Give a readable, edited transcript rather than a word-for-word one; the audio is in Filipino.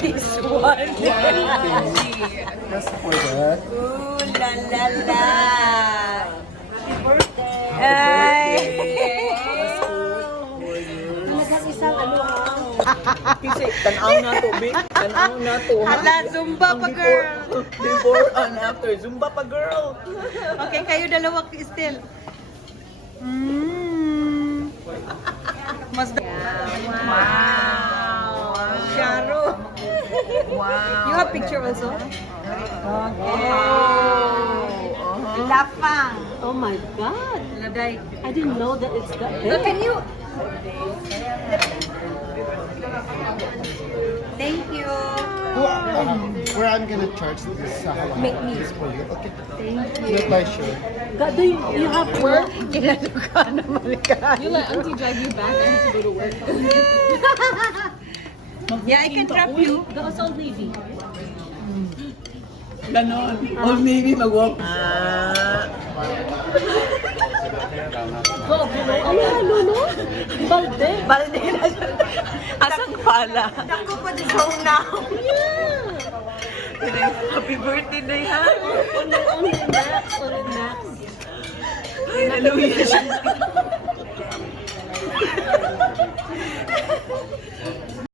this one. Just for that. Ooh la la la. Happy birthday! Ay! Talagang isang ano ha? Kasi tanaw na to, Vic. Tanaw na to. ha? Hala, Zumba pa, Ang girl. Before and after. Zumba pa, girl. Okay, kayo dalawa still. Mm. Mas wow. Sharo. Wow. You have picture also? Okay. Lapang. Oh my God! Laday. I didn't know that it's that So big. can you? Thank you. Where I'm gonna charge this Hawaii. Make me. This for you. Okay. Thank Not by sure. God, do you have work? Kinaduka naman ka. You let auntie drive you back. I have to go to work. Yeah, I can drop you. The Old Navy. Ganon. Old Navy mag-walk. Ay, Lolo? Balde? Balde na siya. Asang pala. Ako pa din sa unaw. Happy birthday na yan. On the max, on the max. Hallelujah.